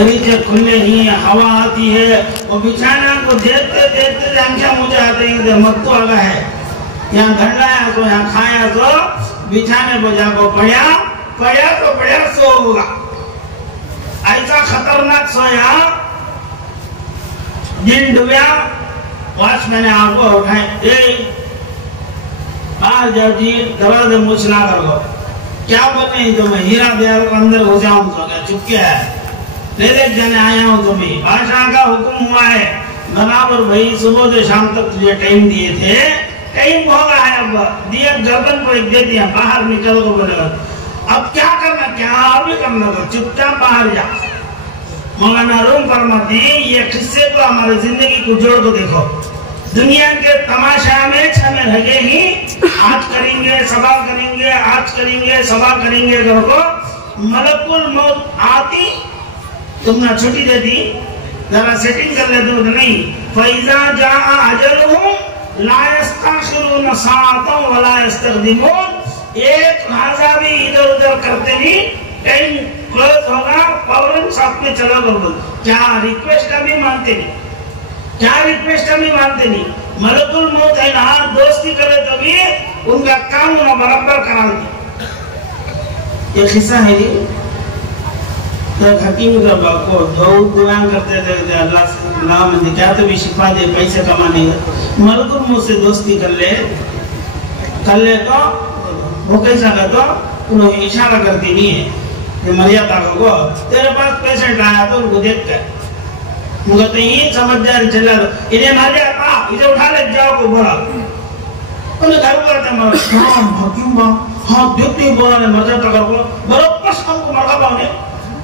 दरीचे खुले ही हवा आती है और बिछाना को देखते देखते आंखें मुझे आते हैं मत तो आ गया है यहाँ धंडाया तो यहाँ खाया तो बिछाने पर जाको पड़ा तो पड़ा सो होगा ऐसा खतरनाक सोया दिन डूबा वाच मैंने आपको उठाए बाहर जाओ जी दरवाजे मुछना कर लो क्या बोलते हैं तुम्हें हीरा बिहार को अंदर हो जाऊं तो क्या चुप क्या है ले जाने आया हूँ तुम्हें बादशाह का हुक्म हुआ है बराबर भाई सुबह से शाम तक तुझे टाइम दिए थे टाइम हो गया है अब दिया गर्दन को एक दे दिया बाहर निकल को बोले अब क्या करना क्या अभी करना तो चुपचाप बाहर जा मौलाना रूम फरमाते हैं ये किस्से को हमारी जिंदगी को जोड़ को देखो दुनिया के तमाशा में छमे लगे ही आज करेंगे सवाल करेंगे आज करेंगे सवाल करेंगे घर को मलकुल मौत आती तुमने छुट्टी दे दी जरा सेटिंग कर लेते हो नहीं फैजा जा अजलहुम ला यस्तखिरुन साअतन वला यस्तक़दिमून एक लहजा भी इधर उधर करते नहीं टाइम क्लोज होगा फौरन साथ में चलो बोल क्या रिक्वेस्ट भी मानते नहीं मलकुल मौत है ना दोस्ती करे तो भी उनका काम ना बराबर करा दे ये किस्सा है नहीं तो हकीम का बाको दुआ करते थे अल्लाह में क्या तो भी शिफा दे पैसे कमाने मलकुल मौत से दोस्ती कर ले तो वो कैसा कर तो उन्होंने इशारा करती नहीं है ये मर्यादा को तेरे पास पेशेंट आया तो उनको देख कर मुझे तो ये समझदार चला इन्हें मर्यादा इसे उठा ले जाओ को बोला उन्हें घर पर था हकीम हाँ देखते ही बोला ने मर्यादा करो बराबर हमको मरका पाने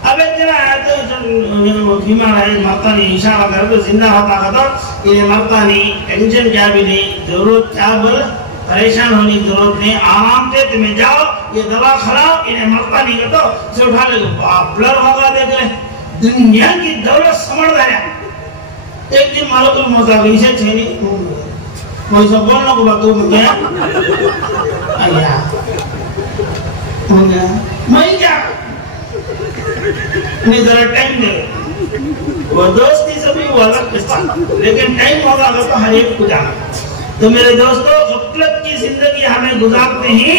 अब इतना आया तो बीमार है मरता नहीं इशारा कर तो जिंदा होता तो इन्हें मरता नहीं टेंशन क्या भी नहीं जरूरत क्या बोल परेशान होने की जरूरत नहीं आराम से तुम्हें जाओ ये दवा खराब इन्हें मरता नहीं तो से उठा ले ब्लर होगा देख ले दुनिया की दौलत समझ रहा एक दिन मलकुल मौत आ गई से छेनी कोई सब बोलना को बात हो गया अया हो गया मैं क्या नहीं जरा टाइम दे वो दोस्ती से भी वो अलग किस्सा लेकिन टाइम होगा तो हर एक को जाना तो मेरे दोस्तों गफलत की जिंदगी हमें गुजारते ही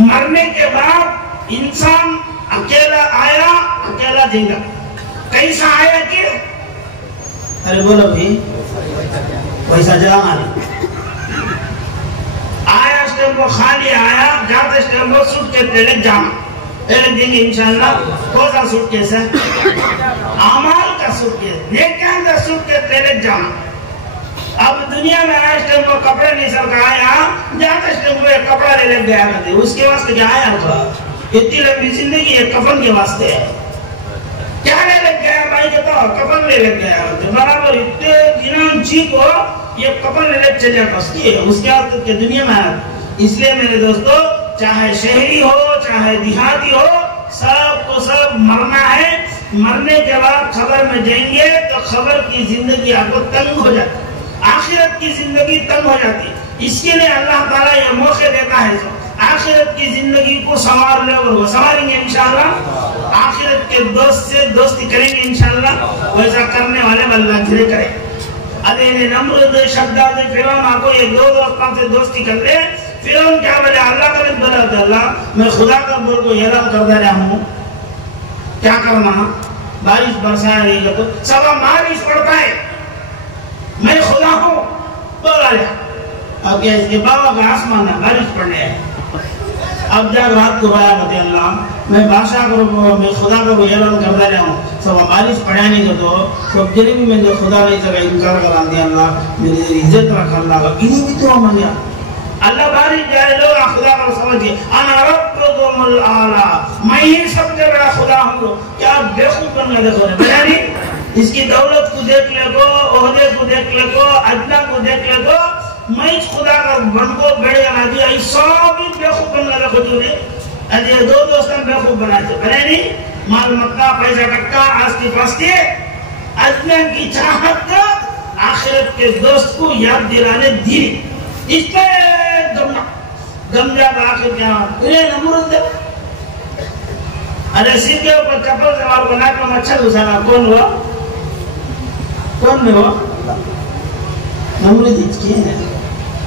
मरने के बाद इंसान अकेला आया अकेला जाएगा कैसा आया कि अरे बोलो भी पैसा जमा आया स्टेम को खाली आया जाते स्टेम को सूट के तेरे जाना एक दिन इंशाल्लाह कौन सा सूटकेस है अमाल का सूटकेस नेकियां का सूटकेस तेरे जाना अब दुनिया में आया स्टेम को कपड़े नहीं सर का आया जाते स्टेम को एक कपड़ा ले गया करते उसके वास्ते क्या आया था इतनी लंबी जिंदगी एक कफन के वास्ते है क्या ले लग गया भाई के तो कफन ले लग गया बराबर इतने दिनों जी को ये कफन ले लग चले उसके बाद के दुनिया में इसलिए मेरे दोस्तों चाहे शहरी हो चाहे देहाती हो सबको सब मरना है मरने के बाद खबर में जाएंगे तो खबर की जिंदगी आपको तंग हो जाती आखिरत की जिंदगी तंग हो जाती इसके लिए अल्लाह ताला ये मौके देता है जो आखिरत की जिंदगी को संवारेंगे इंशाअल्लाह आखिरत के दोस्त से दोस्ती करेंगे इंशाअल्लाह वैसा करने वाले अल्लाह धीरे करे अरे नमरूद शद्दाद फिरौन आपको ये दो दोस्तों से दोस्ती कर ले फिरौन क्या बोले अल्लाह का भी बोला अल्लाह मैं खुदा का बोल को ऐलान कर दे रहा हूँ क्या करना बारिश बरसा रही है तो सब बारिश पड़ता है मैं खुदा हूँ बोला अब क्या इसके बाबा का आसमान है बारिश पड़ने है अब जब रात को आया बता अल्लाह मैं बादशाह को मैं खुदा को ऐलान कर दे रहा हूँ सब बारिश पड़ाने को तो सब जने भी मैंने खुदा नहीं सका इनकार करा दिया अल्लाह मेरी इज्जत रखा अल्लाह इन्हीं भी तो मान गया अल्लाह बारिश जाए लो खुदा को समझिए अना रब्बुकुमुल आला मैं ही सबसे बड़ा खुदा हूँ क्या बेवकूफ बनना देखो नहीं इसकी दौलत को देख ले को ओहदे को देख ले को अदना को देख ले को मैं खुदा का बनको बड़े बना दिया सब भी बेवकूफ बनना देखो तूने अरे दो दोस्तों बेवकूफ बनाते बने नहीं माल मक्का पैसा टक्का आस्ती पास्ती अदना की चाहत का आखिरत के दोस्त को याद दिलाने दी इससे गमजा आखिर क्या इन्हें नमरूद अरे सिर के ऊपर चप्पल से मार बना के मच्छर घुसाना कौन हुआ? कौन में हुआ? नमरूद इसकी है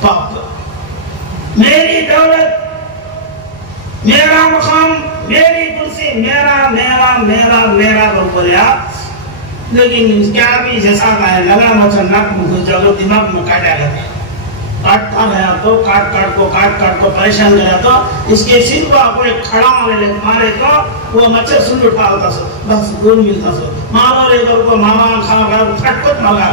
पाप। मेरी दौलत, मेरा मकाम, मेरी कुर्सी, मेरा मेरा मेरा मेरा बोलिया, लेकिन क्या भी जैसा का है लगा मच्छर नाक में जगह दिमाग में काटा गया, काटता गया तो काट को परेशान गया तो इसके सिर को अपने खड़ा मारे तो वो मच्छर सुन उठा होता सो बस दूर मिलता सो मारो रे को मामा खा फटफट मगा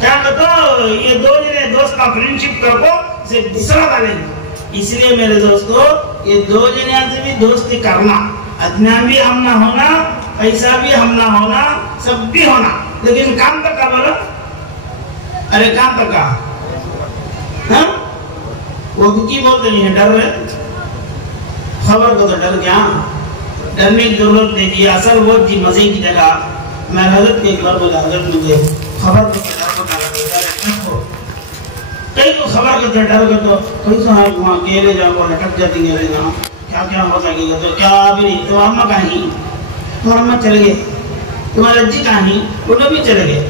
क्या कहते ये दो जने दोस्त का फ्रेंडशिप करको से दूसरा डालेंगे। इसलिए मेरे दोस्तों ये दो जने से भी दोस्ती करना, अज्ञान भी हम ना होना, पैसा भी हम ना होना, सब भी होना, लेकिन काम तक का बोलो, अरे काम तक का हाँ? वो की बोलते नहीं है डर रहे खबर को तो डर गया, डरने की जरूरत नहीं थी। असल वो जी मजे की जगह मैं हजरत के एक बार बोला हजरत मुझे खबर को कई को खबर को डर गए तो कोई सा वहाँ केले जाओ लटक जाती गेले जाओ क्या क्या हो जाएगा तो क्या भी नहीं तो अम्मा कहीं तुम्हारा अम्मा चले गए, तुम्हारे अज्जी कहीं वो लोग भी चले गए,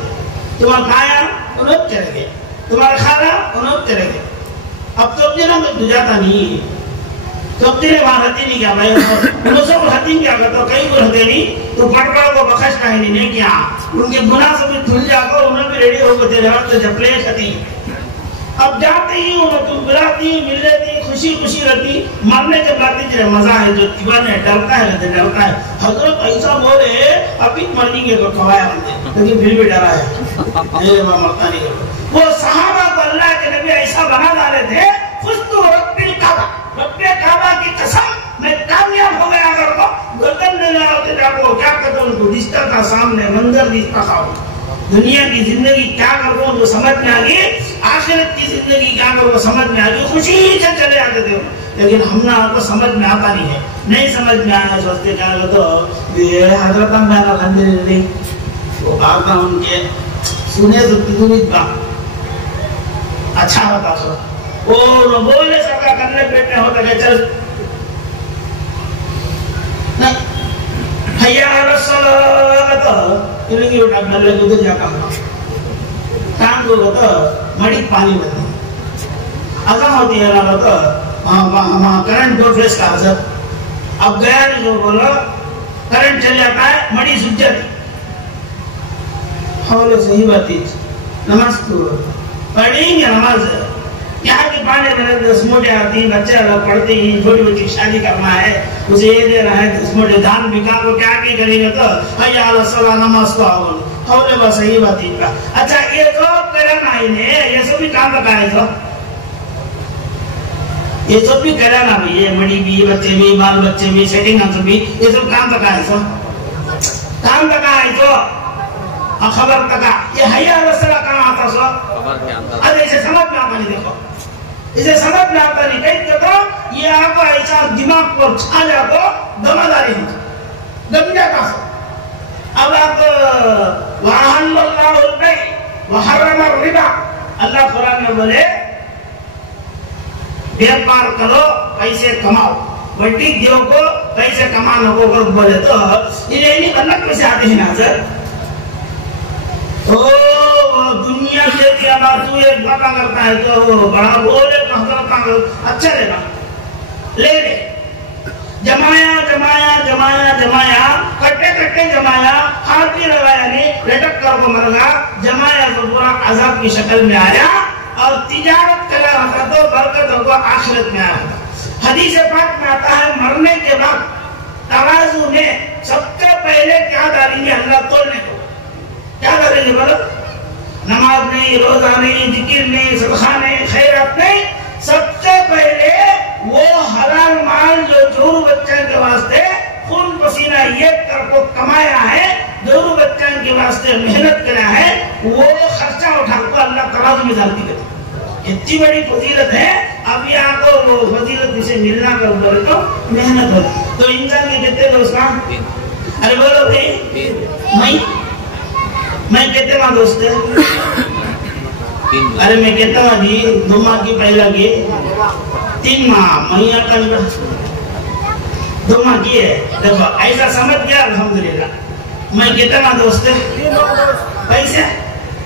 तुम्हारा खाया वो लोग चले गए, तुम्हारा खाना उन्होंने चले गए। अब तो दिनों में तो जाता नहीं है, तो तेरे वहाँ रहती नहीं क्या भाई उन्होंने सब रहती क्या करता कहीं को रहते नहीं तो पटपड़ को बखश का ही नहीं किया उनके गुनाह से भी धुल जाकर उन्हें भी रेडी होकर तेरे हाथ से जपले खती। अब जाते ही उन्हें तुम बुलाती मिल लेती खुशी खुशी रहती, मरने के बाद जो मजा है जो दीवाने डरता है हजरत ऐसा बोले अभी मरने के को खवाया लेकिन फिर भी डरा है मरता नहीं है। वो सहाबा को अल्लाह के नबी ऐसा बना डाले थे खुश्तु रब्बिल काबा की कसम मैं कामयाब हो गया अगर वो गर्दन लेने आते जाको क्या कहते उनको दिखता था सामने मंजर दिखता था, दुनिया की जिंदगी क्या करो वो समझ में आ गई, आखिरत की जिंदगी क्या करो समझ में आ गई, खुशी से चले आते थे। लेकिन हम ना आपको समझ में आता नहीं है, नहीं समझ में आया सोचते क्या तो ये हजरत मेरा खंडे नहीं वो भागना उनके सुने तो तिगुनित बात अच्छा होता सो वो बोले सबका करने बैठने होता है चल नहीं भैया रसोल तो इनकी उठा कर ले उधर जा काम को तो मड़ी पानी बदले अगर होती है ना तो करंट दो फेस का असर अब गया नहीं जो बोलो करंट चल जाता है मड़ी सूझ जाती बोले सही बात है नमाज पढ़ेंगे नमाज यहाँ के पाने में 10 मोटे आती बच्चे अलग पढ़ते ही छोटी बच्ची शादी करना है उसे ये देना है 10 मोटे दान बिका को क्या क्या करेंगे तो भैया अल्लाह नमाज को आओ बोले बस सही बात है। अच्छा ये तो करना ही नहीं ये सब भी काम का है तो ये सब भी करना भी ये मड़ी भी बच्चे भी बाल बच्चे भी सेटिंग भी ये सब काम का है तो काम का है तो खबर तक ये हया रसला कहाँ आता सो अरे इसे समझ में आता नहीं, देखो इसे समझ में आता नहीं कहीं देखो ये आपको ऐसा दिमाग पर छा जातो दमादारी दम जाता सो। अब आप रिबा अल्लाह कुरान में बोले व्यापार करो पैसे कमाओ वड्डी दो को पैसे कमाने को बोले तो ये नहीं बनना पैसे आते हैं ना सर ओ दुनिया से क्या बात तू एक बात करता है तो बड़ा बोले कहता अच्छा लेगा ले ले जमाया कट्टे जमाया हाथ भी लगाया नहीं लटक कर को मर गया जमाया तो पूरा अजाब की शक्ल में आया और तिजारत कर रहा था तो बरकत होगा आखिरत में आया। हदीस पाक में आता है मरने के बाद तराजू में सबसे पहले क्या डालेंगे अल्लाह तोलने को क्या करेंगे बोलो नमाज नहीं रोजा नहीं जिक्र नहीं सदका नहीं खैरात नहीं सबसे पहले वो हलाल माल जो जोरू बच्चों के वास्ते खून पसीना ये कर को कमाया है जोरू बच्चों के वास्ते मेहनत करा है वो खर्चा उठा को अल्लाह तराजू में डाल दी इतनी बड़ी फजीलत है। अभी आपको वो फजीलत इसे मिलना कर बोले तो मेहनत हो तो इंसान के कितने दोस्त अरे बोलो भाई मैं कहते वहां दोस्त अरे मैं कहता हूँ जी 2 माह की पहला के 3 माह मैया का दुआ किए देखो ऐसा समझ गया अल्हम्दुलिल्लाह। मैं कितना दोस्त है पैसे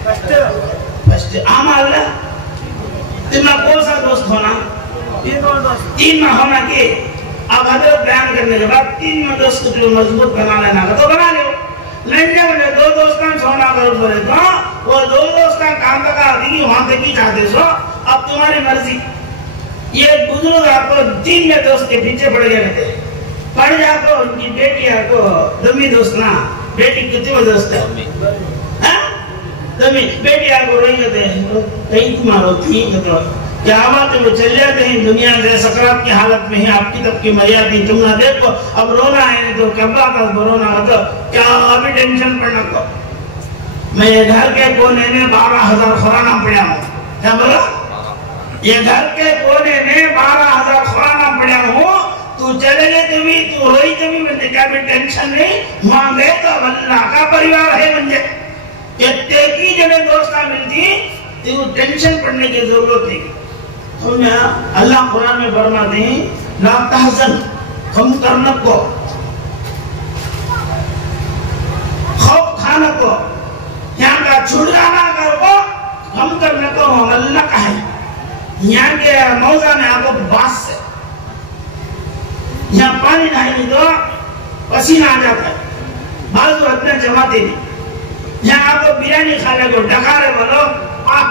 फर्स्ट आमाल तुम्हारा कौन सा दोस्त होना तीन में होना कि अब हजरत बयान करने के बाद तीन में दोस्त को मजबूत बना लेना तो बना लो नहीं जब दो दोस्तों छोड़ना करो बोले तो वो दो दोस्तों काम का आदमी वहां तक ही चाहते सो अब तुम्हारी मर्जी। ये बुजुर्ग आपको तीन में दोस्त के पीछे पड़ गए थे पड़ जाको उनकी बेटी आपको दमी दोस्त ना बेटी कितनी दोस्त है दमी बेटी आपको रोई थे कहीं तुम्हारो थी तो क्या बात है वो चल जाते हैं दुनिया से सकरात की हालत में ही आपकी तब की मर्यादा तुम ना देखो अब रोना है तो क्या बात है रोना हो तो क्या अभी टेंशन पड़ना को मैं ये घर के कोने में 12,000 खुराना पड़ा हूँ क्या बोला ये घर के कोने में 12,000 खुराना पड़ा हूँ तू चले गए तुम्हें तू रोई तुम्हें मैंने क्या भी टेंशन नहीं वहां गए तो अल्लाह का परिवार है मुझे कितने की जगह दोस्ता मिलती तो टेंशन पड़ने की जरूरत नहीं। तो मैं अल्लाह कुरान में फरमाते हैं ला तहज़न गम करने को खौफ खाने को यहाँ का छुड़ाना कर को गम करने को हम अल्लाह का है। यहाँ के मौजा में आपको बास से यहाँ पानी नहीं तो पसीना आ जाता है बाजू अपने जमाते नहीं यहाँ आपको बिरयानी खाने को डकारे बोलो आप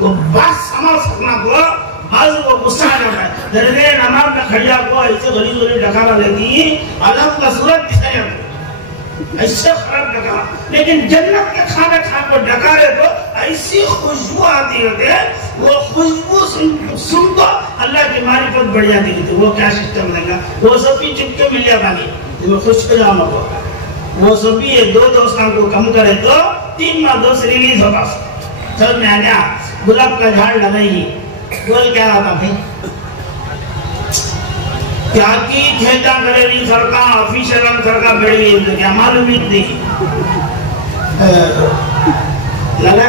वो बात समझ सकना को बाजू को गुस्सा आ जाता है दरगे नमाज में खड़िया को ऐसे गली गली डकारा लेती अलग का सूरत दिखाया ऐसे खराब डकारा लेकिन जन्नत के खाने खा को डकारे तो ऐसी खुशबू आती है वो खुशबू सुन तो अल्लाह की मारिफत बढ़ जाती है। तो वो क्या सिस्टम देगा वो सब भी चुपके मिल जाता नहीं तो मैं खुश हो जाऊंगा वो सब भी ये दो दोस्तों को कम करे तो तीन माह दोस्त रिलीज होगा सब में आ गया गुलाब का झाड़ लगाई बोल क्या रहा था भाई क्या की खेता करेगी सरकार ऑफिसर सरकार बड़ी तो क्या मालूम ही नहीं लगा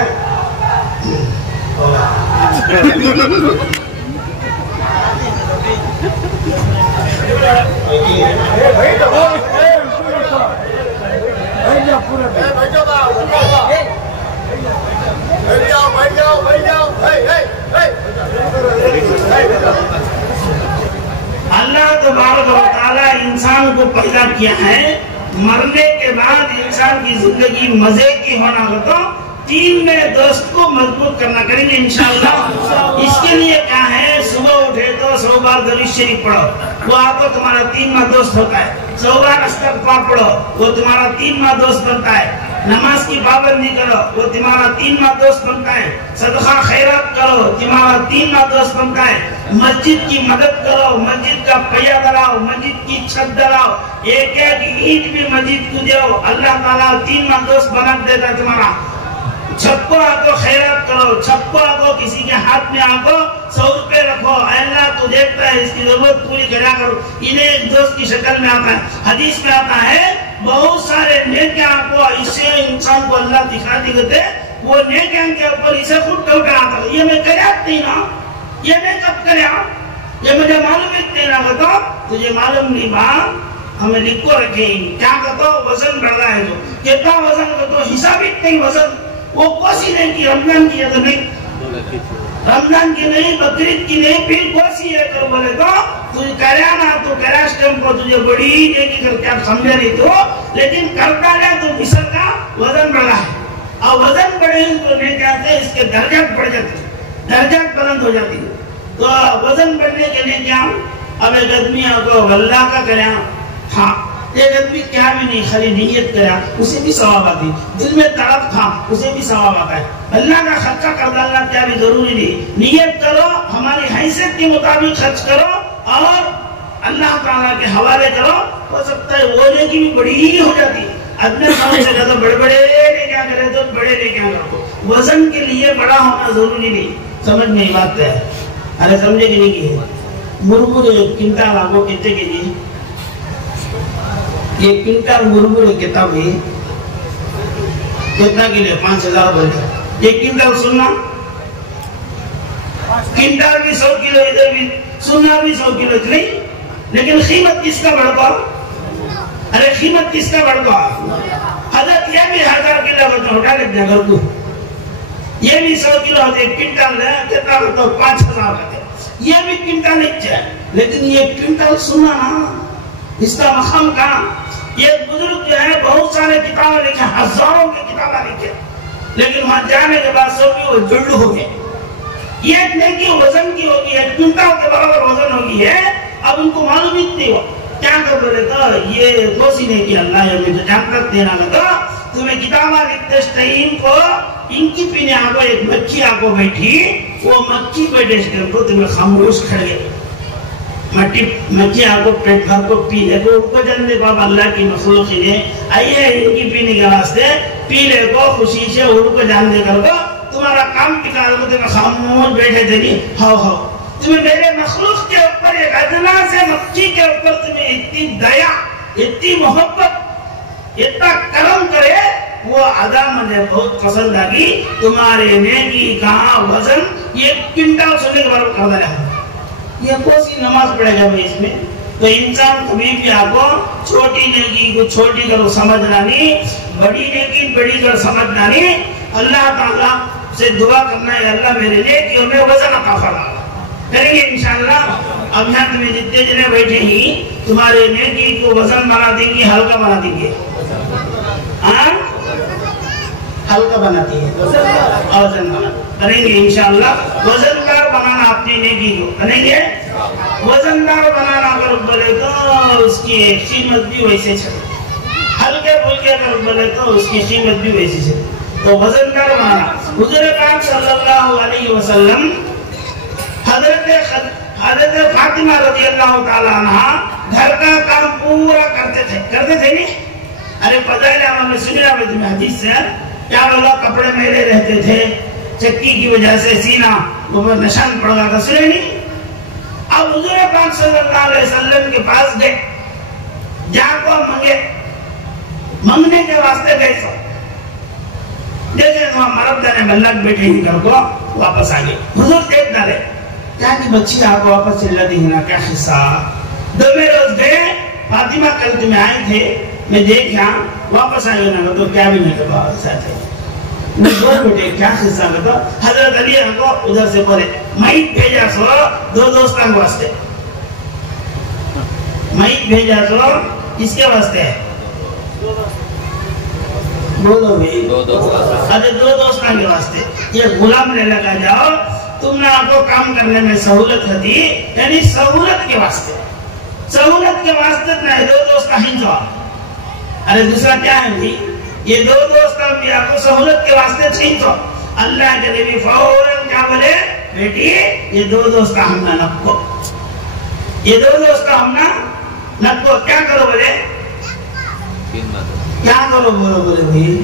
अल्लाह तबारक व तआला इंसान को पैदा किया है मरने के बाद इंसान की जिंदगी मजे की होना हो तो तीन में दोस्त को मजबूत करना करेंगे इंशाअल्लाह। इसके लिए क्या है सुबह उठे तो 100 बार दरूद शरीफ पढ़ो वो आपको तुम्हारा तीन माह दोस्त होता है 100 बार इस्तग़फ़ार पढ़ो वो तुम्हारा तीन माह दोस्त बनता है नमाज की पाबंदी करो वो तुम्हारा तीन माह दोस्त बनता है सदका खैरात करो तुम्हारा तीन माह दोस्त बनता है मस्जिद की मदद करो मस्जिद का पहिया दलाओ मस्जिद की छत दलाओ एक एक ईंट भी मस्जिद को दो अल्लाह ताला तीन माह दोस्त बना देता तुम्हारा। छप्पो आको खैरात करो छप्पो आको किसी के हाथ में आको 100 रुपए रखो अल्लाह तो देखता है इसकी जरूरत पूरी करा करो इन्हें एक दोस्त की शक्ल में आता है हदीस में आता है बहुत सारे नेकियां आपको इससे इंसान को अल्लाह दिखा देते वो नेकियां के ऊपर इसे खुद टोका आता है ये मैं करया नहीं ना ये मैं कब करया ये मुझे मालूम ही ना बताओ तुझे मालूम नहीं बा हमें लिखो रखे क्या कहते वजन बढ़ रहा है जो कितना वजन कहते हिसाब ही नहीं वजन वो कोसी नहीं की रमजान की तो नहीं रमजान की नहीं बकरीद की नहीं फिर कोसी है कर बोले तो तुझे करया ना तो कैश टाइम को तुझे बड़ी नेकी कर क्या समझे नहीं तो लेकिन करता है तो मिसल का वजन बढ़ा है और वजन बढ़े तो नहीं कहते इसके दर्जा बढ़ जाते दर्जा बुलंद हो जाती है तो वजन बढ़ने के लिए क्या अब एक आदमी आपको अल्लाह का करया हाँ एक आदमी क्या भी नहीं खाली नियत करा उसे भी सवाब आती दिल में तड़प था उसे भी सवाब आता है अल्लाह का खर्चा कर डालना क्या भी जरूरी नहीं नियत करो हमारी हैसियत के मुताबिक खर्च करो और अल्लाह ताला के हवाले करो हो सकता है वो नेकी भी बड़ी ही हो जाती है अपने समझ से ज्यादा बड़े बड़े ने क्या करे तो बड़े ने क्या करो वजन के लिए बड़ा होना जरूरी नहीं समझ में बात है अरे समझे कि नहीं की मुरमुरे किंता लागो कितने के लिए ये क्विंटल मुरमुरे कितना भी कितना के लिए 5,000 रुपए एक क्विंटल सुनना क्विंटल भी 100 किलो इधर भी सुनना भी 100 किलो नहीं لیکن قیمت کس کا بڑھ گا؟ ارے قیمت کس کا بڑھ گا؟ حضرت یہ بھی 1000 کلو ہوتا اٹھا لیتے ہیں گھر کو، یہ بھی 100 کلو ہوتے، ایک کنٹل ہے کتنا ہوتا 5000 ہوتے، یہ بھی کنٹل ایک ہے، لیکن یہ کنٹل سنا نا اس کا مقام کہاں؟ یہ بزرگ جو ہے بہت سارے کتابیں لکھے، ہزاروں کی کتابیں لکھے، لیکن وہاں جانے کے بعد سو کی وہ جلد ہو گئے. یہ نیکی وزن کی ہوگی ہے، کنٹل کے برابر وزن ہوگی ہے. اب ان کو معلوم ہی نہیں ہوا کیا کر بولے تو یہ کوسی نے کی اللہ ہے مجھے جان تک دینا لگا. تمہیں کتابہ لکھتے ٹائم کو ان کی پینے آگو ایک مچھی آگو بیٹھی، وہ مچھی بیٹھے اس ٹائم کو تمہیں خاموش کھڑ گئے. مچھی آگو پیٹ بھر کو پی لے کو، ان کو جن دے باب اللہ کی مخلوق نے آئیے ان کی پینے کے واسطے پی لے کو خوشی سے ان کو جان دے کر کو تمہارا کام پکار کو تمہیں خاموش بیٹھے دے نہیں. ہاؤ تمہیں میرے مخلوق کے اوپر ایک ادنا سے مچھی کے اوپر تمہیں اتنی دیا، اتنی محبت، اتنا کرم کرے، وہ ادا مجھے بہت پسند آگی. تمہارے نیکی کا وزن یہ کنٹل سننے کے بارے کر دیا. یہ کون سی نماز پڑھے گا بھائی اس میں؟ تو انسان کبھی بھی آپ کو چھوٹی نیکی کو چھوٹی کرو سمجھنا نہیں، بڑی نیکی بڑی کر سمجھنا نہیں. اللہ تعالیٰ سے دعا کرنا ہے اللہ میرے نیکیوں میں وزن عطا فرما. کریں گے انشاءاللہ. اب یہاں تمہیں جتنے جنے بیٹھے ہی تمہارے نیکی کو وزن بنا دیں گے، ہلکا بنا دیں گے. ہلکا بناتی ہے وزن بنا کریں گے انشاءاللہ. وزندار بنانا اپنی نیکی کو کریں گے. وزندار بنانا اگر بولے تو اس کی قیمت بھی ویسے چلے، ہلکے پھلکے اگر بولے تو اس کی قیمت بھی ویسے چلے. تو وزندار بنانا. حضور پاک صلی اللہ علیہ وسلم حضرت فاطمہ رضی اللہ تعالیٰ عنہ گھر کا کام پورا کرتے تھے نہیں؟ ارے فضائل اعمال میں سنیا میں تمہیں حدیث سے کیا بولا؟ کپڑے میلے رہتے تھے، چکی کی وجہ سے سینہ وہ نشان پڑ گیا تھا، سنے نہیں؟ اب حضور پاک صلی اللہ علیہ وسلم کے پاس گئے، جا کو منگنے کے واسطے گئے. سو جیسے وہاں مرد نے ملک بیٹھے ہی گھر کو واپس آگئے. حضور دیکھ ڈالے کیا کہ بچی آپ کو واپس چل جاتی ہے نا، کیا قصہ. دوسرے روز گئے، فاطمہ کل تمہیں آئے تھے میں دیکھا واپس آئے نا تو کیا بھی نہیں کروا ساتھ بیٹے کیا قصہ کرتا. حضرت علی کو ادھر سے بولے مائک بھیجا سو دو دوستان واسطے. مائک بھیجا سو کس کے واسطے ہے؟ بولو بھائی. ارے دو دوستان کے واسطے. یہ غلام لے لگا جاؤ، تم نے آپ کو کام کرنے میں سہولت ہوتی، یعنی سہولت کے واسطے. سہولت کے واسطے نہ دو دوست ہی جو. ارے دوسرا کیا ہے بھائی؟ یہ دو دوست بھی آپ کو سہولت کے واسطے چھین تو اللہ کے نبی فوراً کیا بولے؟ بیٹی یہ دو دوست ہم نہ نپکو، یہ دو دوست ہم نہ نپکو. کیا کرو بولے؟ کیا کرو بولے بھائی؟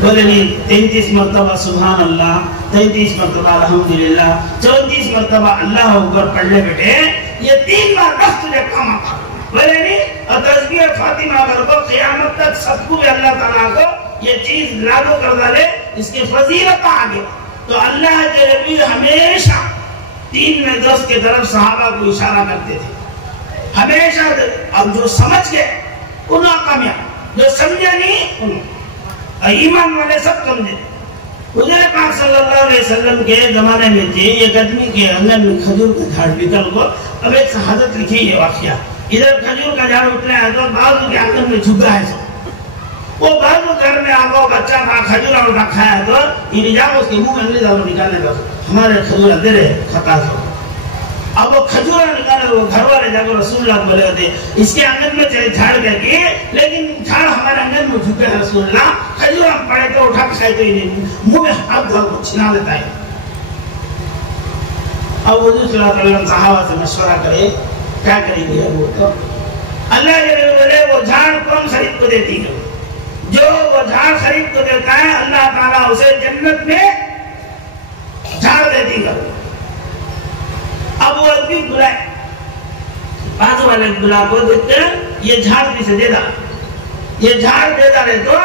بولے نہیں 33 مرتبہ سبحان اللہ، 33 مرتبہ الحمدللہ، 34 مرتبہ اللہ اکبر پڑھ لے بیٹے. یہ 3 بار بس تجھے کام آتا. بولے نہیں. اور تسبیح فاطمہ اگر کو قیامت تک سب کو اللہ تعالیٰ کو یہ چیز لاگو کر ڈالے، اس کے فضیلت آگے. تو اللہ کے نبی ہمیشہ 3 میں 10 کے طرف صحابہ کو اشارہ کرتے تھے ہمیشہ. اب جو سمجھ گئے انہوں کامیاب، جو سمجھے نہیں انہوں ایمان والے سب سمجھے. حضور پاک صلی اللہ علیہ وسلم کے زمانے میں تھے ایک آدمی کے آنگن میں کھجور کا جھاڑ نکل کو. اب ایک حضرت لکھی یہ واقعہ، ادھر کھجور کا جھاڑ اترے ہے تو بعض کے آنگن میں جھگا ہے. وہ بعض گھر میں آگا بچہ کا کھجور اور رکھا ہے تو یہ جاؤ اس کے منہ میں انگلی ڈالو نکالنے کا ہمارے کھجور دے رہے خطا سے. اب وہ کھجور نکالے وہ گھر والے جا کر رسول اللہ بولے ہوتے اس کے آنگن میں جھاڑ کر کے، لیکن جھاڑ ہمارے آنگن میں جھکے ہیں رسول اللہ. کھجور ہم پڑے تو اٹھا کے کھائے تو ہی نہیں، منہ میں ہاتھ ڈال کو چھنا لیتا ہے. اب حضور صلی اللہ علیہ وسلم صحابہ سے مشورہ کرے کیا کریں گے. وہ تو اللہ کے نبی بولے وہ جھاڑ کون خرید کو دیتی ہے؟ جو وہ جھاڑ خرید کو دیتا ہے اللہ تعالیٰ اسے جنت میں جھاڑ دیتی ہے. اب وہ آدمی بلائے بازو والے بلا کو دیکھتے ہیں یہ جھاڑ کسے دے دا، یہ جھاڑ دے دا رہے تو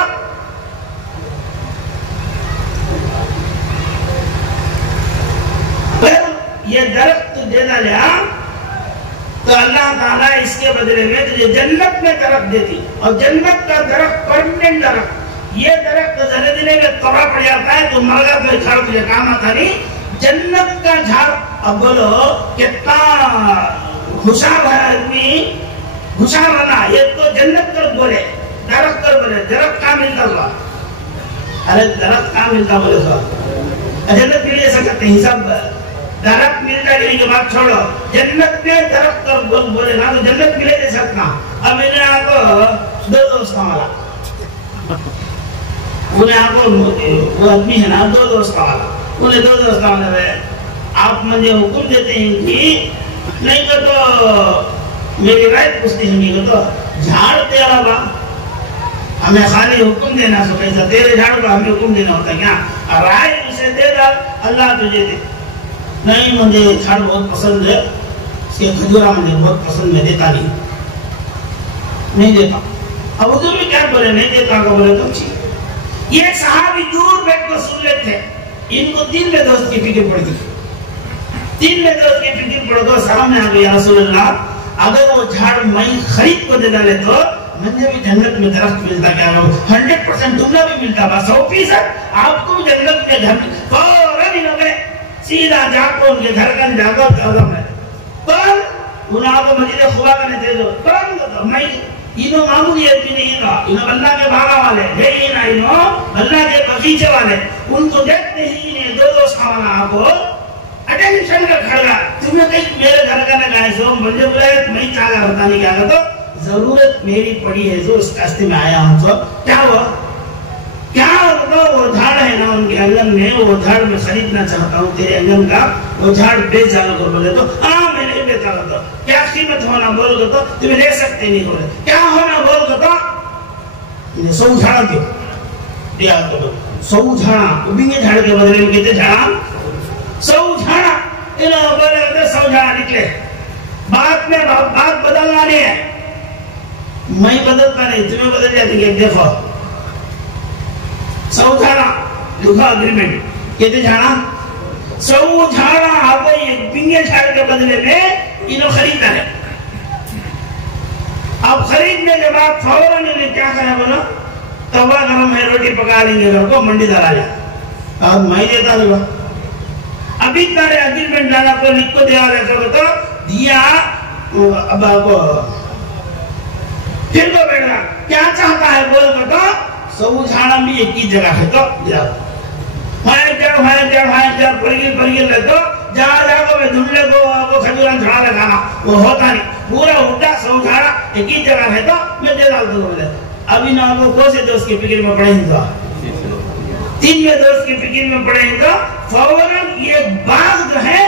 پھر یہ درخت دے دا لیا تو اللہ تعالیٰ اس کے بدلے میں تجھے جنت میں درخت دیتی، اور جنت کا درخت پرمننٹ درخت، یہ درخت ذرے دنے میں توڑا پڑ جاتا ہے تو مر گا تو جھاڑ تجھے کام آتا نہیں، جنت کا جھاڑ۔ اب بولو کتنا ہوشیار ہے آدمی، ہوشیار رہنا، یہ تو جنت کر بولے، درخت کر بولے، درخت کہاں ملتا ہوا؟ ارے درخت کہاں ملتا بولے تو جنت میں لے سکتے ہیں سب، درخت ملتا ہے کے بعد چھوڑو، جنت میں درخت کر بولے نا تو جنت ملے دے سکتا۔ اب میں نے آپ کو دو دوست والا، انہیں آپ کو وہ آدمی ہے نا دو دوست والا، انہیں دو دوست والے میں آپ مجھے حکم دیتے ہیں کہ نہیں کہ تو میری رائے پوچھتے ہیں کہ تو جھاڑ تیرا با ہمیں خالی حکم دینا سو کیسا تیرے جھاڑ کو ہمیں حکم دینا ہوتا کیا؟ رائے اسے دے ڈال، اللہ تجھے دے۔ نہیں مجھے جھاڑ بہت پسند ہے، اس کے کھجورا مجھے بہت پسند، میں دیتا نہیں دیتا۔ اب حضور بھی کیا بولے نہیں دیتا کو بولے تو ٹھیک۔ یہ ایک صحابی دور بیٹھ کر سن لیتے تھے، ان کو دل میں دوست کی فکر پڑ گئی، دل میں دوست کی فکر پڑ گئی، سامنے آ گئی رسول اللہ اگر وہ جھاڑ میں خرید کو دے ڈالے تو مجھے بھی جنت میں درخت ملتا، کیا 100% تمہیں بھی ملتا، 100% آپ کو بھی جنت میں گھر فوراً انہوں نے سیدھا جا کو ان کے گھر کا جاگا قدم ہے پر انہوں آپ کو مسجد خدا کا نہیں دے دو پر میں انہوں معمولیت بھی نہیں تھا، انہوں اللہ کے باغا والے لیکن انہوں اللہ کے بغیچے والے، ان کو دیکھتے ہی انہیں دو دوست خوانا آپ کو اٹینشن کا کھڑا، تمہیں کہیں میرے گھر کا نہ گائے سو مجھے بلائے میں چاہا ہوتا نہیں کیا تو ضرورت میری پڑی ہے جو اس کاستے میں آیا ہوں تو کیا ہوا؟ کیا ہوگا؟ وہ جھاڑ ہے نا ان کے انگن میں، وہ جھاڑ میں خریدنا چاہتا ہوں تیرے انگن کا، وہ جھاڑ بیچ جانا کو بولے تو ہاں میں نہیں بیچا گا، تو کیا قیمت ہونا بول گا تو تمہیں لے سکتے نہیں بولے، کیا ہونا بول گا تو 100 جھاڑا دو دیا تو 100 جھاڑا ابھی جھاڑ کے بدلے میں کہتے جھاڑا 100 جھاڑا، انہوں بولے 100 جھاڑا نکلے، بات میں بات بدلنا نہیں ہے، میں بدلتا نہیں تمہیں بدل جاتی کہ دیکھو 100 جھاڑا لکھا اگریمنٹ، کہتے جھاڑا 100 جھاڑا آپ ایک پنگے جھاڑ کے بدلے میں انہوں خریدتا ہے۔ اب خریدنے کے بعد فوراً انہیں کیا کرا بولا توا گرم ہے روٹی پکا لیں گے گھر کو منڈی دارا جا، اب میں دیتا لگا ابھی تارے اگریمنٹ لانا کو لکھ کو دیا رہتا تو دیا، اب آپ کو پھر کو بیٹھ رہا کیا چاہتا ہے بول کر تو 100 جھاڑا بھی ایک ہی جگہ ہے تو دیا ہائیں پرگل لے تو جا کو میں دھنلے کو کھجوران جھاڑا لگانا وہ ہوتا نہیں، پورا اٹھا 100 جھاڑا ایک ہی جگہ ہے تو میں دے ڈالتا ہوں۔ ابھی نہ آپ کو کون سے دوست کی فکر میں پڑے ہیں تو 3 میں دوست کی فکر میں پڑے ہیں تو فوراً یہ باغ جو ہے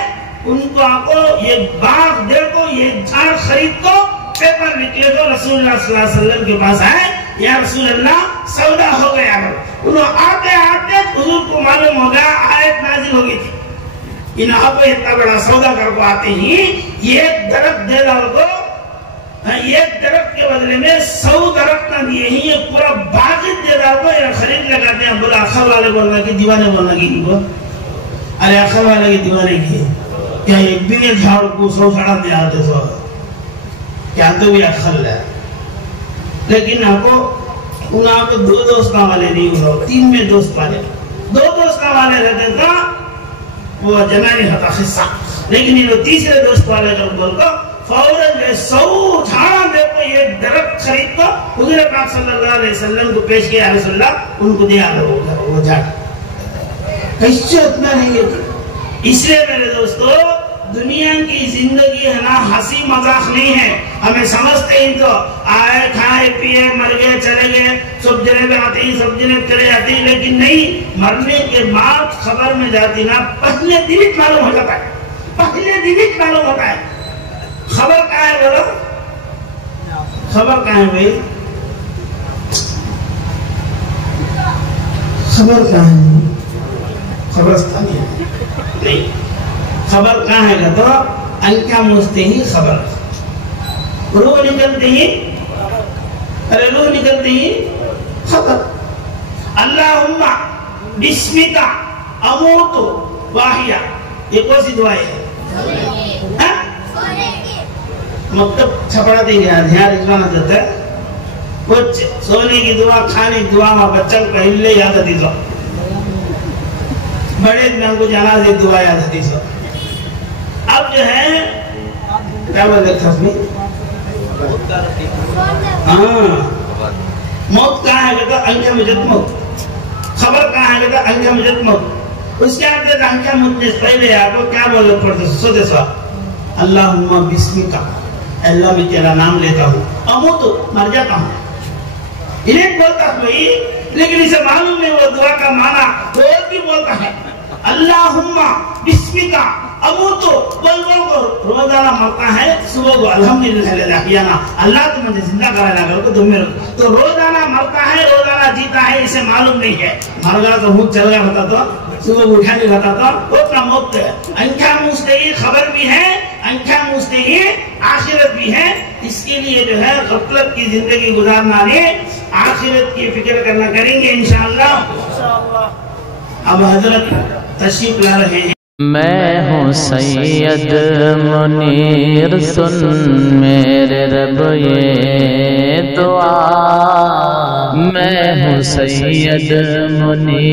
ان کو آپ کو یہ باغ دیکھو، یہ جھاڑ خرید کو پیپر نکلے تو رسول اللہ صلی اللہ علیہ وسلم کے پاس آئے، یا رسول اللہ سودا ہو گیا، انہوں آتے آتے حضور کو معلوم ہو گیا آیت نازل ہو گئی تھی، انہوں آپ کو اتنا بڑا سودا کر کو آتے ہی یہ درخت دے رہا کو، ایک درخت کے بدلے میں 100 درخت نہ دیے ہی یہ پورا باغت دے رہا کو، یہ خرید لگاتے ہیں۔ بولا اخر والے بولنا کی دیوانے بولنا کی ان کو، ارے اخر والے کی دیوانے کی کیا ایک دن یہ جھاڑ کو 100 جھاڑا دے آتے سو کیا تو بھی اخل ہے، لیکن آپ کو ان آپ کو 2 دوستہ والے نہیں ہو، 3 میں دوست والے، 2 دوستہ والے رہتے تھا وہ جنانی ہوتا خصہ، لیکن انہوں تیسرے دوست والے کا بول کو فوراً 100 جھاڑا دے کو یہ درخت خرید کو حضور پاک صلی اللہ علیہ وسلم کو پیش کیا، رسول اللہ ان کو دیا وہ جھاڑ کیسے اتنا نہیں ہے۔ اس لیے میرے دوستو دنیا کی زندگی ہے نا ہنسی مذاق نہیں ہے، ہمیں سمجھتے ہیں تو آئے کھائے پیے مر گئے چلے گئے، سب جنے پہ آتے ہیں سب جنے چلے جاتے ہیں، لیکن نہیں، مرنے کے بعد خبر میں جاتی نا پہلے دن ہی معلوم ہو جاتا ہے، پہلے دن ہی معلوم ہوتا ہے خبر کہاں ہے بولو، خبر کہاں ہے بھائی، خبر کہاں ہے، خبرستانی ہے نہیں، خبر کہاں ہے تو انکا موستے ہی خبر، روح نکلتے ہی، ارے روح نکلتے ہی خبر۔ اللہم بسمکا اموت واحیا، یہ کون سی دعائیں ہے؟ مکتب چھپڑا دی گیا دھیان رکھنا دیتا ہے کچھ سونے کی دعا کھانے کی دعا میں بچہ کو پہلے یاد آتی سو بڑے دن کو جنازے دعا یاد آتی سو اب جو ہے کیا بولے تھا اس میں موت کہاں ہے کہتا انکھا مجد موت خبر کہاں ہے کہتا انکھا مجد موت اس کے آتے تھا انکھا مجد پہلے آپ کو کیا بولے پڑھتے سوتے سوا اللہم بسمکا اللہ میں تیرا نام لیتا ہوں اموتو مر جاتا ہوں انہیں بولتا کوئی لیکن اسے معلوم نہیں وہ دعا کا معنی وہ بھی بولتا ہے اللہم بسمکا اموتو بول کو روزانہ مرتا ہے صبح کو الحمدللہ للہ اللہ تو مجھے زندہ کرانا کرو تو تم میرے تو روزانہ مرتا ہے روزانہ جیتا ہے اسے معلوم نہیں ہے مر گیا تو ہوں چل گیا ہوتا تو صبح کو اٹھا نہیں رہتا تو اتنا موت ہے انکھا مستحیل خبر بھی ہے انکھا مستحیل آخرت بھی ہے اس کے لیے جو ہے غفلت کی زندگی گزارنا نہیں آخرت کی فکر کرنا کریں گے انشاءاللہ اب حضرت تشریف لا رہے ہیں میں ہوں سید منیر سن میرے رب یہ دعا میں ہوں سید منیر